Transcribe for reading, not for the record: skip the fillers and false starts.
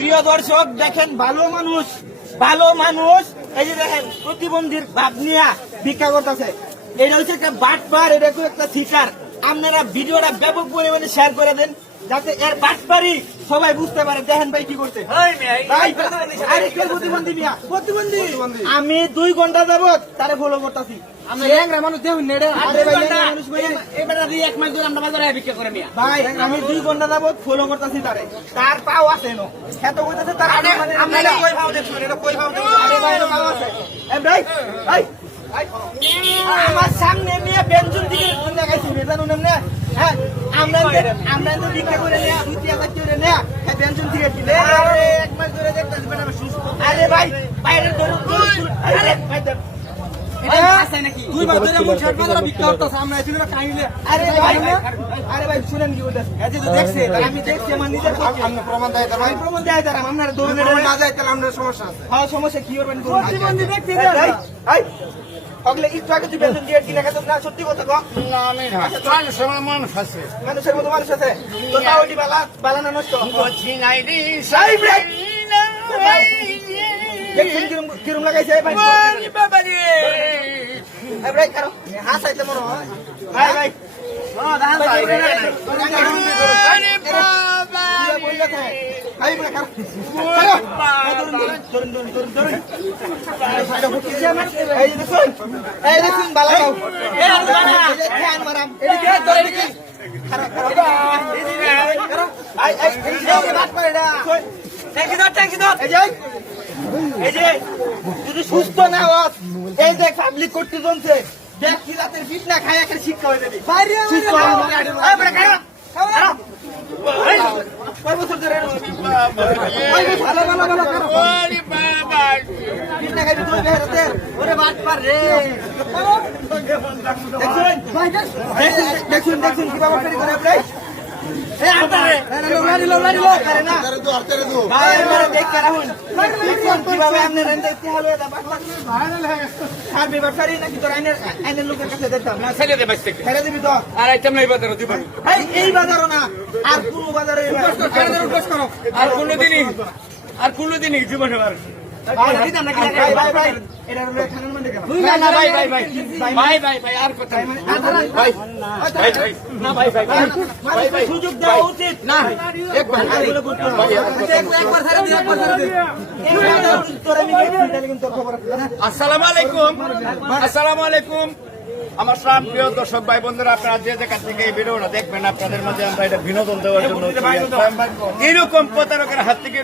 প্রিয় দর্শক দেখেন, ভালো মানুষ এই যে দেখেন প্রতিবন্ধীর ভাব নিয়ে ভিক্ষা করতেছে। এটা হচ্ছে একটা বাটপার, এটা একটা শিকার। আপনারা ভিডিওটা ব্যাপক পরিমাণে শেয়ার করে দেন যাতে এর বাটপারি সবাই বুঝতে পারে। দেখেন ভাই কি করতে, প্রতিবন্ধী আমি 2 ঘন্টা যাবত তারে ফলো করতেছি। ভাই আমি 2 ঘন্টা যাবত ফলো করতেছি তারে, তার পাও আছে নো এত কইতাছে তার আমার সামনে নিয়ে বেঞ্চুন দিকে দেখাইছি জানুন না। হ্যাঁ আমরা তো ভিক্ষা করে নিয়ে 2-3 করে নিয়ে বেঞ্চুন থেকে দিলে 1 মাস ধরে দেখতেছি ম্যাডাম সুস্থ। আরে ভাই বাইরে ধরুন, আরে ভাই আরে ভাই শুনেন কি বলতে, দেখছে আমি দেখছি আমার নিজের প্রমাণ দেয় তারা আপনার দৌড়ে না যায় তাহলে আমাদের সমস্যা আছে। হ্যাঁ সমস্যা কি করবেন ওগুলো একটু আগে তুই বেতন দিয়ে কিনে খেতে না, সত্যি কথা কো না আমি মানুষের মতো মানুষ আছে তো তাও ওটি বালা না নষ্ট কিরম লাগাইছে ভাই ভাই কারো হাসাইতে মনে হয় ভাই ভাই যদি সুস্থ না হস এই যে পাবলিক করতে জমছে দেখ কি রাতের পিঠ না খায় একটা শিক্ষা হয়ে যাবে। দেখুন কি বাবা করে লোকের কাছে এই বাজারও না আর কোন বাজারে আর কোনদিনই জীবনে সুযোগ দেওয়া উচিত না। আসসালামু আলাইকুম আমার সালাম প্রিয় দর্শক ভাই বন্ধুরা, আপনারা যে জায়গা থেকে এই ভিডিওটা দেখবেন আপনাদের মাঝে আমরা এটা বিনোদন দেওয়ার জন্য এরকম প্রতারকের হাত থেকে